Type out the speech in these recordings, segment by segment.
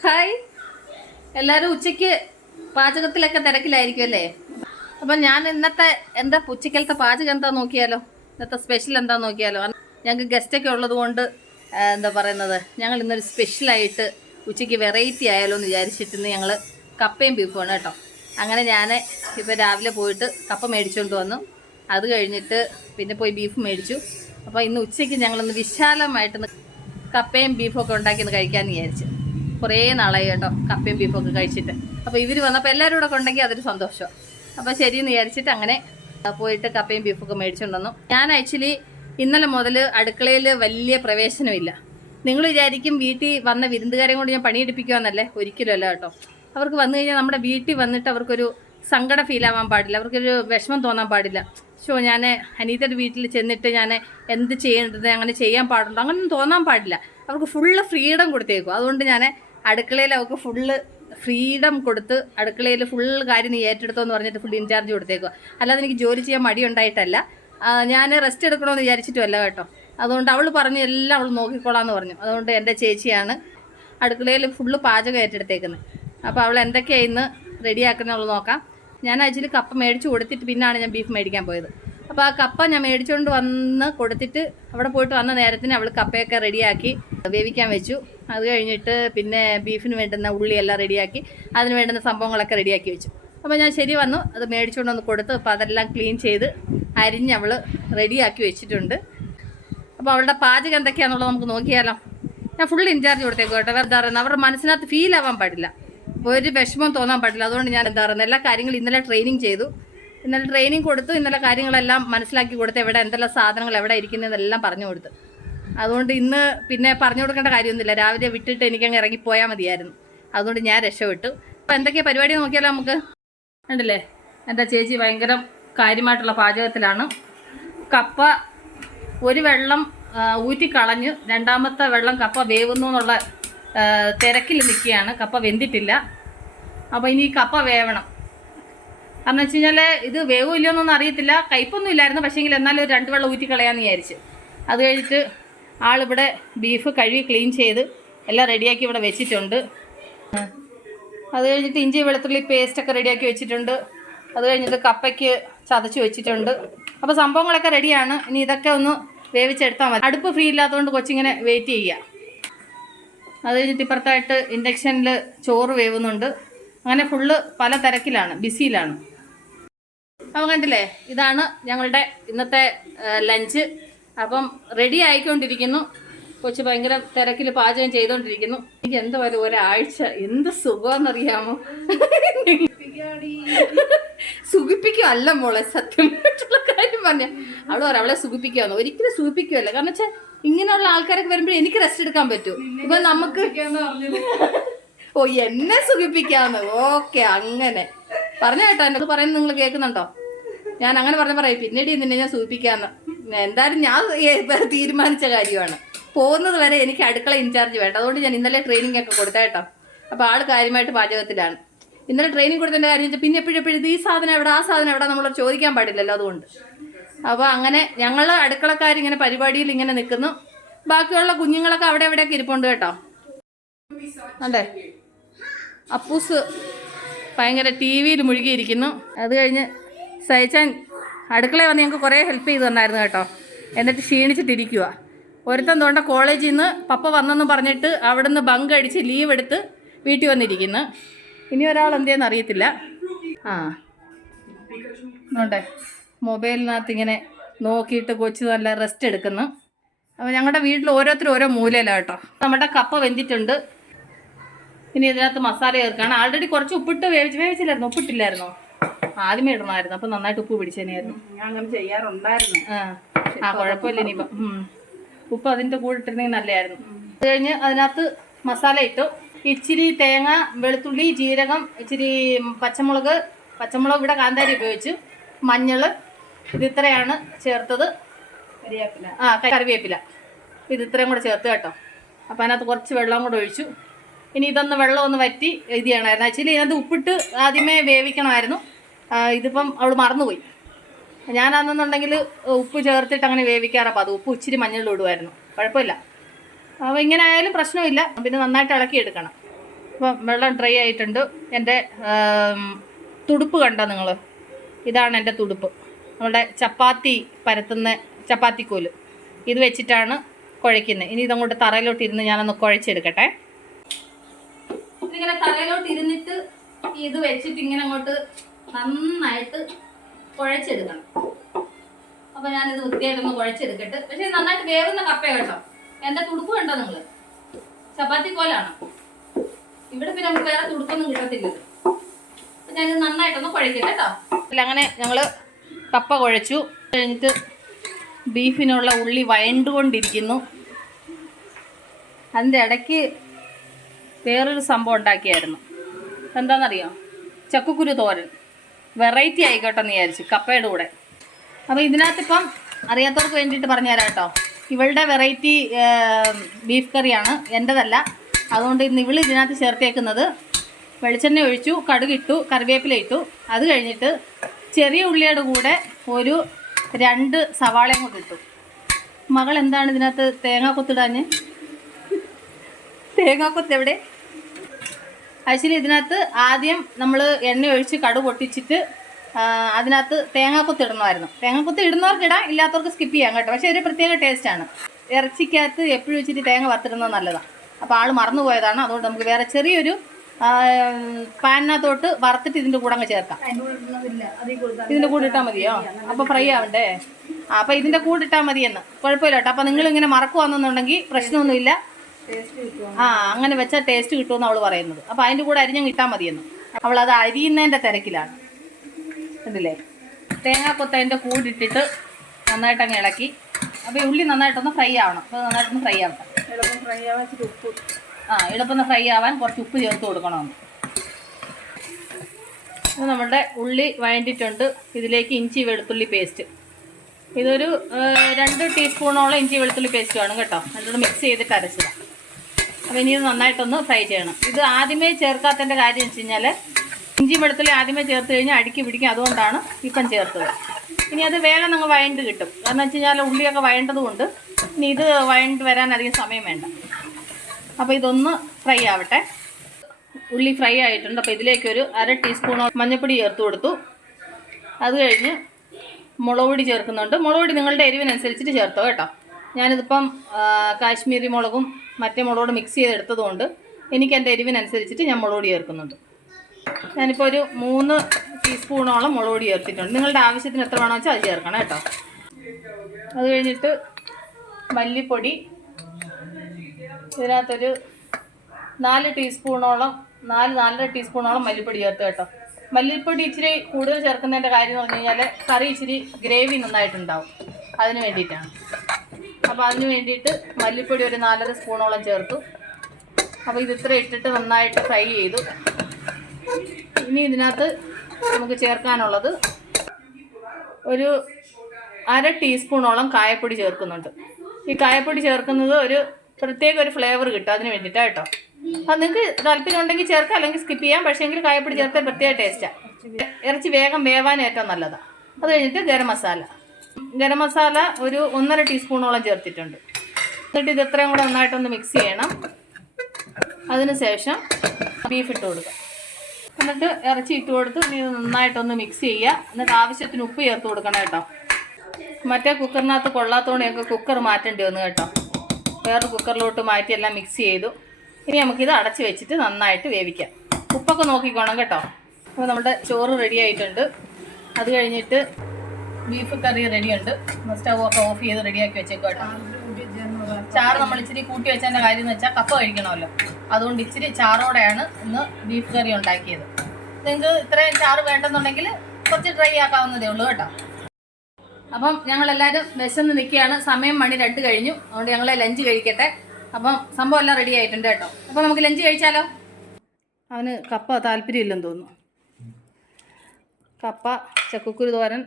Hi. എല്ലാവരും ഉച്ചയ്ക്ക് പാചകത്തിലൊക്കെ തിരക്കിലായിരിക്കും അല്ലേ? അപ്പം ഞാൻ ഇന്നത്തെ എന്താ ഉച്ചക്കലത്തെ പാചകം എന്താ നോക്കിയാലോ? ഇന്നത്തെ സ്പെഷ്യൽ എന്താ നോക്കിയാലോ? ഞങ്ങൾക്ക് ഗസ്റ്റൊക്കെ ഉള്ളത് കൊണ്ട് എന്താ പറയുന്നത്? ഞങ്ങൾ ഇന്നൊരു സ്പെഷ്യലായിട്ട് ഉച്ചയ്ക്ക് വെറൈറ്റി ആയാലോ എന്ന് വിചാരിച്ചിട്ട് ഇന്ന് ഞങ്ങൾ കപ്പയും ബീഫുമാണ് കേട്ടോ. അങ്ങനെ ഞാൻ ഇപ്പോൾ രാവിലെ പോയിട്ട് കപ്പ മേടിച്ചുകൊണ്ട് വന്നു. അത് കഴിഞ്ഞിട്ട് പിന്നെ പോയി ബീഫ് മേടിച്ചു. അപ്പോൾ ഇന്ന് ഉച്ചയ്ക്ക് ഞങ്ങളൊന്ന് വിശാലമായിട്ടൊന്ന് കപ്പയും ബീഫും ഒക്കെ ഉണ്ടാക്കി ഒന്ന് കഴിക്കാമെന്ന് വിചാരിച്ചു. കുറേ നാളായി കേട്ടോ കപ്പയും ബീഫൊക്കെ കഴിച്ചിട്ട്. അപ്പോൾ ഇവർ വന്നപ്പോൾ എല്ലാവരും കൂടെ ഉണ്ടെങ്കിൽ അതൊരു സന്തോഷം. അപ്പോൾ ശരിയെന്ന് വിചാരിച്ചിട്ട് അങ്ങനെ പോയിട്ട് കപ്പയും ബീഫൊക്കെ മേടിച്ചുകൊണ്ടു ഞാൻ ആക്ച്വലി ഇന്നലെ മുതൽ അടുക്കളയിൽ വലിയ പ്രവേശനമില്ല. നിങ്ങൾ വിചാരിക്കും വീട്ടിൽ വന്ന വിരുന്നുകാരെയും കൊണ്ട് ഞാൻ പണിയെടുപ്പിക്കുമെന്നല്ലേ ഒരിക്കലും അല്ല കേട്ടോ. അവർക്ക് വന്നു കഴിഞ്ഞാൽ നമ്മുടെ വീട്ടിൽ വന്നിട്ട് അവർക്കൊരു സങ്കടം ഫീൽ ആവാൻ പാടില്ല. അവർക്കൊരു വിഷമം തോന്നാൻ പാടില്ല. ഷോ ഞാൻ അനീതയുടെ വീട്ടിൽ ചെന്നിട്ട് ഞാൻ എന്ത് ചെയ്യേണ്ടത് അങ്ങനെ ചെയ്യാൻ പാടുണ്ടോ അങ്ങനെയൊന്നും തോന്നാൻ പാടില്ല. അവർക്ക് ഫുള്ള് ഫ്രീഡം കൊടുത്തേക്കും. അതുകൊണ്ട് ഞാൻ അടുക്കളയിൽ അവർക്ക് ഫുള്ള് ഫ്രീഡം കൊടുത്ത് അടുക്കളയിൽ ഫുൾ കാര്യം നീ ഏറ്റെടുത്തോ എന്ന് പറഞ്ഞിട്ട് ഫുൾ ഇൻചാർജ് കൊടുത്തേക്കുക അല്ലാതെ എനിക്ക് ജോലി ചെയ്യാൻ മടി ഉണ്ടായിട്ടല്ല ഞാൻ റെസ്റ്റ് എടുക്കണമെന്ന് വിചാരിച്ചിട്ടുമല്ല കേട്ടോ. അതുകൊണ്ട് അവൾ പറഞ്ഞു എല്ലാം അവൾ നോക്കിക്കോളാന്ന് പറഞ്ഞു. അതുകൊണ്ട് എന്റെ ചേച്ചിയാണ് അടുക്കളയിൽ ഫുള്ള് പാചകം ഏറ്റെടുത്തേക്കുന്നത് അപ്പോൾ അവൾ എന്തൊക്കെയാണ് ഇന്ന് അവൾ നോക്കാം. ഞാൻ ആക്ച്വലി കപ്പ മേടിച്ച് കൊടുത്തിട്ട് പിന്നാണ് ഞാൻ ബീഫ് മേടിക്കാൻ പോയത്. അപ്പോൾ ആ കപ്പ ഞാൻ മേടിച്ചുകൊണ്ട് വന്ന് കൊടുത്തിട്ട് അവിടെ പോയിട്ട് വന്ന നേരത്തിന് അവൾ കപ്പയൊക്കെ റെഡിയാക്കി വേവിക്കാൻ വെച്ചു. അത് കഴിഞ്ഞിട്ട് പിന്നെ ബീഫിന് വേണ്ടുന്ന ഉള്ളിയെല്ലാം റെഡിയാക്കി അതിന് വേണ്ടുന്ന സംഭവങ്ങളൊക്കെ റെഡിയാക്കി വെച്ചു. അപ്പോൾ ഞാൻ ശരി വന്നു അത് മേടിച്ചുകൊണ്ട് വന്ന് കൊടുത്ത് അപ്പോൾ അതെല്ലാം ക്ലീൻ ചെയ്ത് അരിഞ്ഞ് അവൾ റെഡിയാക്കി വെച്ചിട്ടുണ്ട്. അപ്പോൾ അവളുടെ പാചകം എന്തൊക്കെയാണെന്നുള്ളത് നമുക്ക് നോക്കിയാലോ. ഞാൻ ഫുൾ ഇൻചാർജ് കൊടുത്തേക്കും കേട്ടോ. എന്താ പറയുന്നത് അവരുടെ മനസ്സിനകത്ത് ഫീൽ ആവാൻ പാടില്ല. ഒരു വിഷമം തോന്നാൻ പാടില്ല. അതുകൊണ്ട് ഞാൻ എന്താ പറയുന്നത് എല്ലാ കാര്യങ്ങളും ഇന്നലെ ട്രെയിനിങ് ചെയ്തു. ഇന്നലെ ട്രെയിനിങ് കൊടുത്തു ഇന്നലെ കാര്യങ്ങളെല്ലാം മനസ്സിലാക്കി കൊടുത്ത് എവിടെ എന്തെല്ലാം സാധനങ്ങൾ എവിടെ ഇരിക്കുന്നതെല്ലാം പറഞ്ഞു കൊടുത്തു. അതുകൊണ്ട് ഇന്ന് പിന്നെ പറഞ്ഞു കൊടുക്കേണ്ട കാര്യമൊന്നുമില്ല. രാവിലെ വിട്ടിട്ട് എനിക്ക് എനിക്കങ്ങ് ഇറങ്ങിപ്പോയാൽ മതിയായിരുന്നു. അതുകൊണ്ട് ഞാൻ രക്ഷപ്പെട്ടു. അപ്പോൾ എന്തൊക്കെയാണ് പരിപാടി നോക്കിയാലോ നമുക്ക്? ഉണ്ടല്ലേ എന്താ ചേച്ചി ഭയങ്കര കാര്യമായിട്ടുള്ള പാചകത്തിലാണ്. കപ്പ ഒരു വെള്ളം ഊറ്റിക്കളഞ്ഞ് രണ്ടാമത്തെ വെള്ളം കപ്പ വേവുന്നു എന്നുള്ള തിരക്കിൽ നിൽക്കുകയാണ്. കപ്പ വെന്തിട്ടില്ല. അപ്പോൾ ഇനി കപ്പ വേവണം. കാരണം വെച്ച് കഴിഞ്ഞാൽ ഇത് വേവോ ഇല്ലയോ എന്നൊന്നും അറിയത്തില്ല. കയ്പൊന്നും ഇല്ലായിരുന്നു. പക്ഷേങ്കിൽ എന്നാലും ഒരു രണ്ട് വെള്ളം ഊറ്റി വിചാരിച്ച്. അത് കഴിഞ്ഞിട്ട് ആളിവിടെ ബീഫ് കഴുകി ക്ലീൻ ചെയ്ത് എല്ലാം റെഡിയാക്കി ഇവിടെ വെച്ചിട്ടുണ്ട്. അത് കഴിഞ്ഞിട്ട് ഇഞ്ചി വെളുത്തുള്ളി പേസ്റ്റൊക്കെ റെഡിയാക്കി വെച്ചിട്ടുണ്ട്. അത് കഴിഞ്ഞിട്ട് കപ്പയ്ക്ക് ചതച്ച് വെച്ചിട്ടുണ്ട്. അപ്പോൾ സംഭവങ്ങളൊക്കെ റെഡിയാണ്. ഇനി ഇതൊക്കെ ഒന്ന് വേവിച്ചെടുത്താൽ മതി. അടുപ്പ് ഫ്രീ ഇല്ലാത്തതുകൊണ്ട് കൊച്ചിങ്ങനെ വെയിറ്റ് ചെയ്യുക അത് കഴിഞ്ഞിട്ട് ഇപ്പുറത്തായിട്ട് ഇൻഡക്ഷനിൽ ചോറ് വേവുന്നുണ്ട്. അങ്ങനെ ഫുള്ള് പല തിരക്കിലാണ് ബിസിയിലാണ്. അപ്പോൾ കണ്ടില്ലേ? ഇതാണ് ഞങ്ങളുടെ ഇന്നത്തെ ലഞ്ച് അപ്പം റെഡി ആയിക്കൊണ്ടിരിക്കുന്നു. കൊച്ച് ഭയങ്കര തിരക്കിൽ പാചകം ചെയ്തുകൊണ്ടിരിക്കുന്നു എനിക്ക് എന്താ പറയുക ഒരാഴ്ച എന്ത് സുഖമെന്നറിയാമോ സുഖിപ്പിക്കും അല്ല മോളെ സത്യമായിട്ടുള്ള കാര്യം പറഞ്ഞ. അവൾ പറ അവളെ സുഖിപ്പിക്കുവാന്ന്. ഒരിക്കലും സുഖിപ്പിക്കുമല്ല കാരണം വെച്ചാൽ ഇങ്ങനെയുള്ള ആൾക്കാരൊക്കെ വരുമ്പോൾ എനിക്ക് റെസ്റ്റ് എടുക്കാൻ പറ്റൂ. ഇപ്പൊ നമുക്ക് ഓ എന്നെ സുഖിപ്പിക്കാന്ന്. ഓക്കെ അങ്ങനെ. പറഞ്ഞ കേട്ടോ എന്നത് പറയുന്നത് നിങ്ങൾ കേൾക്കുന്നുണ്ടോ? ഞാൻ അങ്ങനെ പറഞ്ഞ പറയും പിന്നീട് നിന്നെ ഞാൻ സൂചിപ്പിക്കാന്ന് എന്തായാലും ഞാൻ തീരുമാനിച്ച കാര്യമാണ്. പോകുന്നത് വരെ എനിക്ക് അടുക്കള ഇൻചാർജ് വേണ്ട. അതുകൊണ്ട് ഞാൻ ഇന്നലെ ട്രെയിനിങ് ഒക്കെ കൊടുത്തേട്ടോ അപ്പോൾ ആൾ കാര്യമായിട്ട് പാചകത്തിലാണ്. ഇന്നലെ ട്രെയിനിങ് കൊടുത്തതിന്റെ കാര്യം വെച്ചാൽ പിന്നെ എപ്പോഴും എപ്പോഴും ഈ സാധനം എവിടെ ആ സാധനം എവിടെ നമ്മൾ ചോദിക്കാൻ പാടില്ലല്ലോ അതുകൊണ്ട്. അപ്പോൾ അങ്ങനെ ഞങ്ങൾ അടുക്കളക്കാരിങ്ങനെ പരിപാടിയിൽ ഇങ്ങനെ നിൽക്കുന്നു ബാക്കിയുള്ള കുഞ്ഞുങ്ങളൊക്കെ അവിടെ എവിടെയൊക്കെ ഇരിപ്പുണ്ട് കേട്ടോ? അതെ. അപ്പൂസ് ഭയങ്കര ടി വിയിൽ മുഴുകിയിരിക്കുന്നു. അത് കഴിഞ്ഞ് സഹിച്ചാൻ അടുക്കളയിൽ വന്ന് ഞങ്ങൾക്ക് കുറേ ഹെൽപ്പ് ചെയ്ത് തന്നായിരുന്നു കേട്ടോ. എന്നിട്ട് ക്ഷീണിച്ചിട്ടിരിക്കുക ഒരുത്തൻ തോണ്ട കോളേജിൽ നിന്ന് പപ്പ വന്നെന്ന് പറഞ്ഞിട്ട് അവിടെ നിന്ന് ബങ്ക് അടിച്ച് ലീവ് എടുത്ത് വീട്ടിൽ വന്നിരിക്കുന്നു. ഇനി ഒരാൾ എന്തേന്ന് അറിയത്തില്ല. ആ. ഉണ്ടേ മൊബൈലിനകത്ത് ഇങ്ങനെ നോക്കിയിട്ട് കൊച്ചു നല്ല റെസ്റ്റ് എടുക്കുന്നു. അപ്പോൾ ഞങ്ങളുടെ വീട്ടിൽ ഓരോരുത്തരും ഓരോ മൂലയിലാണ് കേട്ടോ. നമ്മുടെ കപ്പ വെന്തിട്ടുണ്ട്. ഇനി ഇതിനകത്ത് മസാല ചേർക്കാണ്. ആൾറെഡി കുറച്ച് ഉപ്പിട്ട് വേവിച്ച് വേവിച്ചില്ലായിരുന്നു? ഉപ്പിട്ടില്ലായിരുന്നോ? ആദ്യമേ ഇടണമായിരുന്നു. അപ്പൊ നന്നായിട്ട് ഉപ്പ് പിടിച്ചതിനായിരുന്നു ഞാൻ അങ്ങനെ ചെയ്യാറുണ്ടായിരുന്നു. ആ കുഴപ്പമില്ല ഇനിയിപ്പം. ഉപ്പ്. അതിന്റെ കൂടെ ഇട്ടിരുന്നെങ്കിൽ നല്ലതായിരുന്നു. അത് കഴിഞ്ഞ് അതിനകത്ത് മസാല ഇട്ടു. ഇച്ചിരി തേങ്ങ വെളുത്തുള്ളി ജീരകം ഇച്ചിരി പച്ചമുളക് പച്ചമുളക് ഇവിടെ കാന്താരി ഉപയോഗിച്ചു. മഞ്ഞൾ ഇത് ഇത്രയാണ് ചേർത്തത്. കറിവേപ്പില ആ കറിവേപ്പില. ഇത് ഇത്രയും കൂടെ ചേർത്ത് കേട്ടോ. അപ്പോൾ അതിനകത്ത് കുറച്ച് വെള്ളം കൂടെ ഒഴിച്ചു. ഇനി ഇതൊന്ന് വെള്ളം ഒന്ന് വറ്റി ഇത് ചെയ്യണമായിരുന്നു. ആക്ച്വലി ഇതിനകത്ത് ഉപ്പിട്ട് ആദ്യമേ വേവിക്കണമായിരുന്നു. ഇതിപ്പം അവൾ മറന്നുപോയി. ഞാനാണെന്നുണ്ടെങ്കിൽ ഉപ്പ് ചേർത്തിട്ട് അങ്ങനെ വേവിക്കാറപ്പോൾ അത് ഉപ്പ് ഇച്ചിരി മഞ്ഞളിൽ ഇടുമായിരുന്നു കുഴപ്പമില്ല. അപ്പോൾ ഇങ്ങനെ ആയാലും പ്രശ്നമില്ല. പിന്നെ നന്നായിട്ട് ഇളക്കി എടുക്കണം. അപ്പം വെള്ളം ഡ്രൈ ആയിട്ടുണ്ട്. എന്റെ തുടുപ്പ് കണ്ടോ നിങ്ങൾ ഇതാണ് എന്റെ തുടുപ്പ്. നമ്മുടെ ചപ്പാത്തി പരത്തുന്ന ചപ്പാത്തിക്കോൽ. ഇത് വെച്ചിട്ടാണ് കുഴയ്ക്കുന്നത് ഇനി ഇതങ്ങോട്ട് തറയിലോട്ട് ഇരുന്ന് ഞാനൊന്ന് കുഴച്ചെടുക്കട്ടെ. ഇതിങ്ങനെ തറയിലോട്ട് ഇരുന്നിട്ട് ഇത് വെച്ചിട്ട് ഇങ്ങനെ അങ്ങോട്ട് നന്നായിട്ട് കുഴച്ചെടുക്കണം. അപ്പൊ ഞാനിത് വൃത്തിയായിട്ടൊന്ന് കുഴച്ചെടുക്കട്ടെ. പക്ഷെ നന്നായിട്ട് വേവുന്ന കപ്പ കേട്ടോ. എന്റെ തുടുപ്പ് കണ്ടോ നിങ്ങൾ? ചപ്പാത്തി പോലാണ്. ഇവിടെ പിന്നെ നമുക്ക് വേറെ തുടുപ്പൊന്നും കിട്ടത്തില്ല അപ്പൊ ഞാനിത് നന്നായിട്ടൊന്ന് കുഴക്കട്ടെ കേട്ടോ. അങ്ങനെ ഞങ്ങൾ കപ്പ കുഴച്ചു. കഴിഞ്ഞിട്ട് ബീഫിനുള്ള ഉള്ളി വയണ്ടുകൊണ്ടിരിക്കുന്നു. അതിന്റെ ഇടയ്ക്ക് വേറൊരു സംഭവം ഉണ്ടാക്കിയായിരുന്നു. എന്താണെന്നറിയോ? ചക്കക്കുരു തോരൻ. വെറൈറ്റി ആയിക്കോട്ടെ എന്ന് വിചാരിച്ചു കപ്പയുടെ കൂടെ. അപ്പോൾ ഇതിനകത്തിപ്പം അറിയാത്തവർക്ക് വേണ്ടിയിട്ട് പറഞ്ഞുതരാം കേട്ടോ. ഇവളുടെ വെറൈറ്റി ബീഫ് കറിയാണ് എന്റെതല്ല അതുകൊണ്ട് ഇന്ന് ഇവൾ ഇതിനകത്ത് ചേർത്തേക്കുന്നത് വെളിച്ചെണ്ണ ഒഴിച്ചു കടുകിട്ടു കറിവേപ്പില ഇട്ടു. അത് കഴിഞ്ഞിട്ട് ചെറിയ ഉള്ളിയുടെ കൂടെ ഒരു രണ്ട് സവാളയും കൂടി ഇട്ടു. മകൾ എന്താണ് ഇതിനകത്ത് തേങ്ങ കൊത്തിടാഞ്ഞ്? തേങ്ങാക്കൊത്ത് എവിടെ? ആക്ച്വലി ഇതിനകത്ത് ആദ്യം നമ്മൾ എണ്ണ ഒഴിച്ച് കടു പൊട്ടിച്ചിട്ട് അതിനകത്ത് തേങ്ങാക്കൊത്ത് ഇടണമായിരുന്നു. തേങ്ങാക്കൊത്ത് ഇടുന്നവർക്ക് ഇടാം ഇല്ലാത്തവർക്ക് സ്കിപ്പ് ചെയ്യാം കേട്ടോ. പക്ഷേ ഒരു പ്രത്യേക ടേസ്റ്റാണ് ഇറച്ചിക്കകത്ത് എപ്പോഴും വെച്ചിട്ട് തേങ്ങ വറുത്തിടുന്നത് നല്ലതാണ് അപ്പോൾ ആൾ മറന്നു പോയതാണ്. അതുകൊണ്ട് നമുക്ക് വേറെ ചെറിയൊരു പാനിനകത്തോട്ട് വറുത്തിട്ട് ഇതിന്റെ കൂടെ അങ്ങ് ചേർക്കാം. ഇതിന്റെ കൂടെ ഇട്ടാൽ മതിയോ? അപ്പോൾ ഫ്രൈ ആവണ്ടേ? അപ്പോൾ ഇതിന്റെ കൂടെ ഇട്ടാൽ മതിയെന്ന്. കുഴപ്പമില്ല കേട്ടോ. അപ്പോൾ നിങ്ങൾ ഇങ്ങനെ മറക്കുവാണെന്നുണ്ടെങ്കിൽ പ്രശ്നമൊന്നുമില്ല. ആ അങ്ങനെ വെച്ചാൽ ടേസ്റ്റ് കിട്ടുമെന്ന് അവൾ പറയുന്നത്. അപ്പോൾ അതിന്റെ കൂടെ അരിഞ്ഞ് കിട്ടാൽ മതിയെന്ന്. അവൾ അത് അരിയുന്നതിന്റെ തിരക്കിലാണ്. കണ്ടില്ലേ? തേങ്ങാക്കൊത്ത അതിന്റെ കൂടിട്ടിട്ട് നന്നായിട്ട് അങ്ങ് ഇളക്കി. അപ്പോൾ ഈ ഉള്ളി നന്നായിട്ടൊന്ന് ഫ്രൈ ആവണം. അപ്പോൾ നന്നായിട്ടൊന്ന് ഫ്രൈ ആവട്ടെ. എളുപ്പം ഫ്രൈ ആവാൻ ഇച്ചിരി ഉപ്പ്. ആ എളുപ്പം ഫ്രൈ ആവാൻ കുറച്ച് ഉപ്പ് ചേർത്ത് കൊടുക്കണമെന്ന്. ഇത് നമ്മുടെ ഉള്ളി വഴണ്ടിട്ടുണ്ട് ഇതിലേക്ക് ഇഞ്ചി വെളുത്തുള്ളി പേസ്റ്റ് ഇതൊരു രണ്ട് ടീസ്പൂണോളം ഇഞ്ചി വെളുത്തുള്ളി പേസ്റ്റ് വേണം കേട്ടോ. എന്നിട്ട് മിക്സ് ചെയ്തിട്ട് അരച്ചതാണ് അപ്പോൾ ഇനി നന്നായിട്ടൊന്ന് ഫ്രൈ ചെയ്യണം. ഇത് ആദ്യമേ ചേർക്കാത്തതിന്റെ കാര്യം വെച്ച് കഴിഞ്ഞാൽ ഇഞ്ചി വെളുത്തുള്ളി ആദ്യമേ ചേർത്ത് കഴിഞ്ഞാൽ അടുക്കി പിടിക്കും. അതുകൊണ്ടാണ് ഇപ്പം ചേർത്തത്. ഇനി അത് വേഗം നിങ്ങൾ വഴണ്ട് കിട്ടും. കാരണം വെച്ച് കഴിഞ്ഞാൽ ഉള്ളിയൊക്കെ വഴണ്ടതുകൊണ്ട് ഇനി ഇത് വഴണ്ട് വരാൻ അധികം സമയം വേണ്ട. അപ്പോൾ ഇതൊന്ന് ഫ്രൈ ആവട്ടെ. ഉള്ളി ഫ്രൈ ആയിട്ടുണ്ട്. അപ്പോൾ ഇതിലേക്ക് ഒരു അര ടീസ്പൂണോ മഞ്ഞൾപ്പൊടി ചേർത്ത് കൊടുത്തു. അത് കഴിഞ്ഞ് മുളക് പൊടി ചേർക്കുന്നുണ്ട്. മുളക് പൊടി നിങ്ങളുടെ എരിവിനനുസരിച്ചിട്ട് ചേർത്തോ കേട്ടോ. ഞാനിതിപ്പം കാശ്മീരി മുളകും മറ്റേ മുളകോട് മിക്സ് ചെയ്തെടുത്തതുകൊണ്ട് എനിക്ക് എന്റെ എരിവിനനുസരിച്ചിട്ട് ഞാൻ മുളക് ചേർക്കുന്നുണ്ട്. ഞാനിപ്പോൾ ഒരു മൂന്ന് ടീസ്പൂണോളം മുളക് ചേർത്തിട്ടുണ്ട്. നിങ്ങളുടെ ആവശ്യത്തിന് എത്ര വേണമെന്ന് വെച്ചാൽ അത് ചേർക്കണം കേട്ടോ. അത് കഴിഞ്ഞിട്ട് മല്ലിപ്പൊടി ഇതിനകത്തൊരു നാല് ടീസ്പൂണോളം നാല് നാലര ടീസ്പൂണോളം മല്ലിപ്പൊടി ചേർത്ത് കേട്ടോ. മല്ലിപ്പൊടി ഇച്ചിരി കൂടുതൽ ചേർക്കുന്നതിന്റെ കാര്യം എന്ന് പറഞ്ഞു കഴിഞ്ഞാൽ കറി ഇച്ചിരി ഗ്രേവി നന്നായിട്ടുണ്ടാവും. അതിന് വേണ്ടിയിട്ടാണ്. അപ്പോൾ അതിന് വേണ്ടിയിട്ട് മല്ലിപ്പൊടി ഒരു നാലര സ്പൂണോളം ചേർത്തു. അപ്പോൾ ഇത് ഇത്ര ഇട്ടിട്ട് നന്നായിട്ട് ഫ്രൈ ചെയ്തു. ഇനി ഇതിനകത്ത് നമുക്ക് ചേർക്കാനുള്ളത് ഒരു അര ടീസ്പൂണോളം കായപ്പൊടി ചേർക്കുന്നുണ്ട്. ഈ കായപ്പൊടി ചേർക്കുന്നത് ഒരു പ്രത്യേക ഒരു ഫ്ലേവർ കിട്ടും അതിന് വേണ്ടിയിട്ടാണ് കേട്ടോ. അത് നിങ്ങൾക്ക് താല്പര്യം ഉണ്ടെങ്കിൽ ചേർക്കാം അല്ലെങ്കിൽ സ്കിപ്പ് ചെയ്യാം. പക്ഷേ എങ്കിൽ കായപ്പൊടി ചേർത്താൽ പ്രത്യേക ടേസ്റ്റാണ് ഇറച്ചി വേഗം വേവാൻ ഏറ്റവും നല്ലതാണ് അത് കഴിഞ്ഞിട്ട് ഗരം മസാല. ഗരം മസാല ഒരു ഒന്നര ടീസ്പൂണോളം ചേർത്തിട്ടുണ്ട്. എന്നിട്ട് ഇത് എത്രയും കൂടെ നന്നായിട്ടൊന്ന് മിക്സ് ചെയ്യണം. അതിനുശേഷം ബീഫ് ഇട്ട് കൊടുക്കാം. എന്നിട്ട് ഇറച്ചി ഇട്ട് കൊടുത്ത് ഇത് നന്നായിട്ടൊന്ന് മിക്സ് ചെയ്യുക. എന്നിട്ട് ആവശ്യത്തിന് ഉപ്പ് ചേർത്ത് കൊടുക്കണം കേട്ടോ. മറ്റേ കുക്കറിനകത്ത് കൊള്ളാത്തതുകൊണ്ട് കുക്കർ മാറ്റേണ്ടി വന്നു കേട്ടോ. വേറെ കുക്കറിലോട്ട് മാറ്റി എല്ലാം മിക്സ് ചെയ്തു. ഇനി നമുക്കിത് അടച്ച് വെച്ചിട്ട് നന്നായിട്ട് വേവിക്കാം. ഉപ്പൊക്കെ നോക്കിക്കോണം കേട്ടോ. അപ്പോൾ നമ്മുടെ ചോറ് റെഡി ആയിട്ടുണ്ട്. അത് കഴിഞ്ഞിട്ട് ബീഫ് കറി റെഡിയുണ്ട്. സ്റ്റൗ ഒക്കെ ഓഫ് ചെയ്ത് റെഡിയാക്കി കേട്ടോ ചാറ് നമ്മൾ ഇച്ചിരി കൂട്ടി വെച്ചതിന്റെ കാര്യം എന്ന് വെച്ചാൽ കപ്പ കഴിക്കണമല്ലോ. അതുകൊണ്ട് ഇച്ചിരി ചാറോടെയാണ് ഇന്ന് ബീഫ് കറി ഉണ്ടാക്കിയത്. നിങ്ങൾക്ക് ഇത്രയും ചാറ് വേണ്ടെന്നുണ്ടെങ്കിൽ കുറച്ച് ഡ്രൈ ആക്കാവുന്നതേ ഉള്ളൂ കേട്ടോ. അപ്പം ഞങ്ങൾ എല്ലാവരും വിശന്ന് നിൽക്കുകയാണ്. സമയം മണി രണ്ട് കഴിഞ്ഞു. അതുകൊണ്ട് ഞങ്ങൾ ലഞ്ച് കഴിക്കട്ടെ. അപ്പം സംഭവം എല്ലാം റെഡി ആയിട്ടുണ്ട് കേട്ടോ. അപ്പോൾ നമുക്ക് ലഞ്ച് കഴിച്ചാലോ? അവന് കപ്പ താല്പര്യമില്ലെന്ന് തോന്നുന്നു. കപ്പ ചക്കക്കുരു തോരൻ.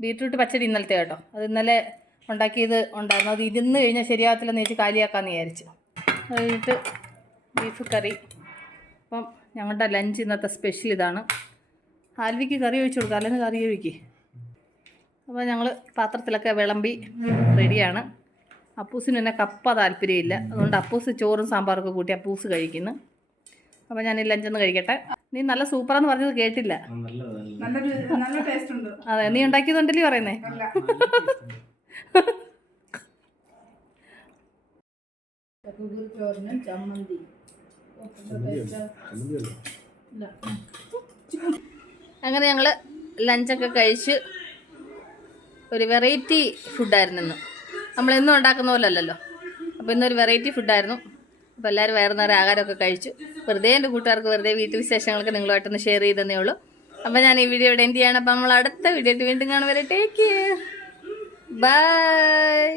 ബീട്രൂട്ട് പച്ചടി ഇന്നലത്തെ കേട്ടോ. അത് ഇന്നലെ ഉണ്ടാക്കിയത് ഉണ്ടായിരുന്നു. അത് ഇരുന്ന് കഴിഞ്ഞാൽ ശരിയാകത്തില്ലെന്ന് വെച്ച് കാലിയാക്കാമെന്ന് വിചാരിച്ചു. കഴിഞ്ഞിട്ട് ബീഫ് കറി. അപ്പം ഞങ്ങളുടെ ലഞ്ച് ഇന്നത്തെ സ്പെഷ്യൽ ഇതാണ്. ആൽവിക്ക് കറി ഒഴിച്ചു കൊടുക്കാം. അല്ലെങ്കിൽ കറി ഒഴിക്കി. അപ്പോൾ ഞങ്ങൾ പാത്രത്തിലൊക്കെ വിളമ്പി റെഡിയാണ്. അപ്പൂസിന് പിന്നെ കപ്പ താല്പര്യമില്ല. അതുകൊണ്ട് അപ്പൂസ് ചോറും സാമ്പാറൊക്കെ കൂട്ടി അപ്പൂസ് കഴിക്കുന്നു. അപ്പോൾ ഞാൻ ഈ ലഞ്ചൊന്ന് കഴിക്കട്ടെ. നീ നല്ല സൂപ്പറാന്ന് പറഞ്ഞത് കേട്ടില്ല. നല്ലൊരു നല്ല ടേസ്റ്റ് ഉണ്ട്. അതെ നീ ഉണ്ടാക്കിയതുണ്ടല്ലേ പറയുന്നേ? അല്ല. ചോറിനും ചമ്മന്തി അങ്ങനെ ഞങ്ങൾ ലഞ്ചൊക്കെ കഴിച്ച് ഒരു വെറൈറ്റി ഫുഡായിരുന്നു ഇന്ന്. നമ്മളെന്നും ഉണ്ടാക്കുന്ന പോലെ അല്ലല്ലോ. അപ്പോൾ ഇന്നൊരു വെറൈറ്റി ഫുഡായിരുന്നു അപ്പോൾ എല്ലാവരും വേറെ നേരം ആഹാരമൊക്കെ കഴിച്ചു. വെറുതെ എന്റെ കൂട്ടുകാർക്ക് വെറുതെ വീട്ടു വിശേഷങ്ങളൊക്കെ നിങ്ങളുമായിട്ടൊന്ന് ഷെയർ ചെയ്തതന്നേ ഉള്ളൂ. അപ്പം ഞാൻ ഈ വീഡിയോ ഇവിടെ എന്ത് ചെയ്യണം. അപ്പം നമ്മൾ അടുത്ത വീഡിയോ വീണ്ടും കാണുവരെ ടേക്ക് കെയർ ബൈ